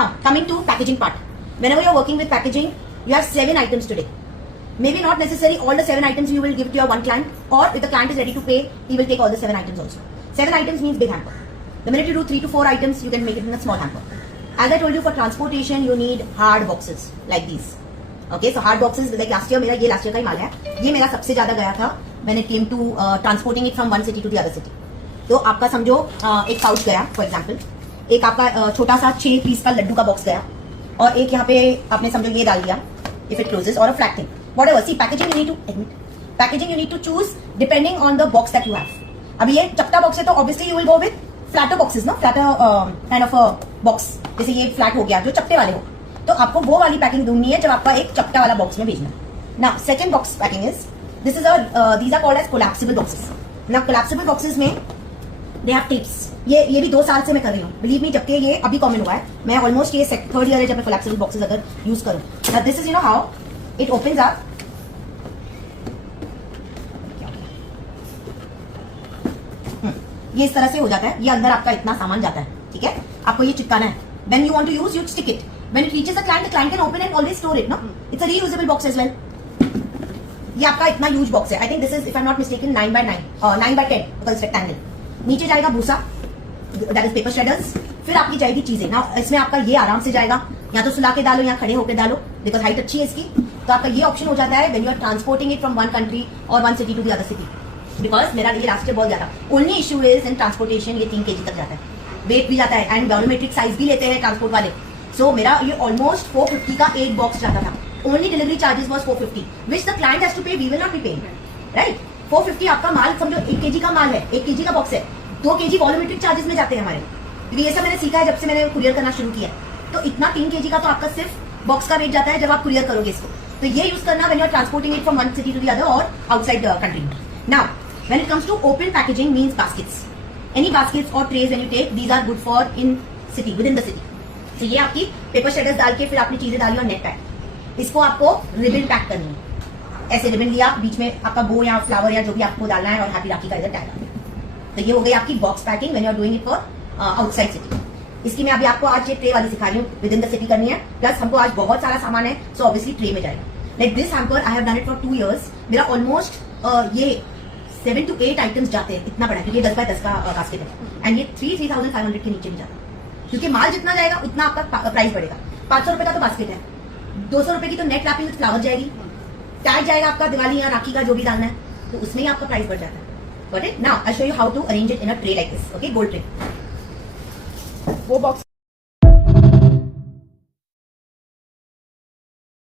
Coming to packaging part. Whenever you're working with packaging, you have 7 items today. Maybe not necessarily all the 7 items you will give to your one client, or if the client is ready to pay, he will take all the 7 items also. 7 items means big hamper. The minute you do 3 to 4 items, you can make it in a small hamper. As I told you, for transportation, you need hard boxes like these. Okay, so hard boxes like last year, मेरा ये last year का ही माल है. ये मेरा सबसे ज्यादा गया था when it came to transporting it from one city to the other city. तो आपका समझो एक पाउच गया, for example. एक आपका छोटा सा 6 पीस का लड्डू का बॉक्स गया, और एक यहाँ पे आपने समझो ये डाल दिया, if it closes, or a flat thing. Whatever. See, packaging you need to choose depending on the box that you have. अभी ये चपटा बॉक्स है तो obviously you will go with flatter boxes, no? Flatter kind of a box. जैसे ये flat हो गया जो चपटे वाले हो, तो आपको वो वाली पैकिंग ढूंढनी है जब आपका एक चपटा वाला बॉक्स में भेजना. Now second box packing is these are called as collapsible boxes. Now collapsible boxes में they have tips. ये भी 2 साल से मैं कर रही हूँ. Believe me, जबकि ये अभी कॉमन हुआ है, मैं ऑलमोस्ट ये 3rd ईयर है जब मैं collapsible boxes अगर यूज करूँ. Now this is how it opens up. ये इस तरह से हो जाता है. ये अंदर आपका इतना सामान जाता है, ठीक है. आपको ये चिपकाना है. When you want to use, you stick it. When it reaches the client can open and always store it. No, it's a reusable box as well. ये आपका इतना ह्यूज बॉक्स है. I think this is, if I'm not mistaken, 9 by 9 or 9 by 10 because rectangle. नीचे जाएगा भूसा, that is paper shredders. फिर आपकी जाएगी चीजें. ना इसमें आपका ये आराम से जाएगा, या तो सुला के डालो या खड़े होकर डालो, बिकॉज हाइट अच्छी है इसकी. तो आपका ये ऑप्शन हो जाता है when you are transporting it from one country or one city to the other city. Because मेरा ये लास्ट ईयर बहुत ज्यादा. Only issue is in transportation, ये 3 kg तक जाता है, वेट भी जाता है, एंड वॉल्यूमेट्रिक साइज भी लेते हैं ट्रांसपोर्ट वाले. सो मेरा ये ऑलमोस्ट 450 का 8 बॉक्स जाता था. Only delivery charges was 450, which the client has to pay, we will not be paying, right. 450 आपका माल समझो 1 kg का माल है, 1 kg का बॉक्स है, 2 kg वॉल्यूमेट्रिक चार्जेस में जाते हैं हमारे. क्योंकि ये सब मैंने सीखा है जब से मैंने कुरियर करना शुरू किया. तो इतना 3 kg का तो आपका सिर्फ बॉक्स का वेट जाता है जब आप कुरियर करोगे इसको. तो ये यूज करना when you are transporting it from one city to the other or outside the country. Now, when it comes to open packaging means baskets. Any baskets or trays when you take, these are good for in city, within the city. तो ये आपकी paper shaders डाल के फिर आपने चीजें डाली और नेट पैक. इसको आपको रिबन पैक करनी है. ऐसे रिबन लिया, बीच में आपका बो या फ्लावर या जो भी आपको डालना है, और हैप्पी राखी का इधर टैग. तो ये हो गई आपकी box packing when you are doing it for outside city. इसकी मैं अभी आपको आज ये ट्रे वाली सिखा रही हूँ. विद इन द सिटी करनी है, प्लस हमको आज बहुत सारा सामान है, सो ऑब्वियसली ट्रे में जाएगा. Like this hamper I have done it for 2 years. मेरा ऑलमोस्ट ये 7 to 8 आइटम्स जाते हैं. इतना बड़ा, क्योंकि 10 by 10 का बास्केट है, एंड ये 3,500 के नीचे नहीं जाता, क्योंकि माल जितना जाएगा उतना आपका प्राइस बढ़ेगा. 500 रुपए का तो बास्केट है, 200 रुपए की तो नेट रैपिंग विद फ्लावर जाएगी, टैग जाएगा आपका दिवाली या राखी का जो भी डालना है, तो उसमें ही आपका प्राइस बढ़ जाता है. Got it? Now I'll show you how to arrange it in a tray like this. Okay, gold tray. वो बॉक्स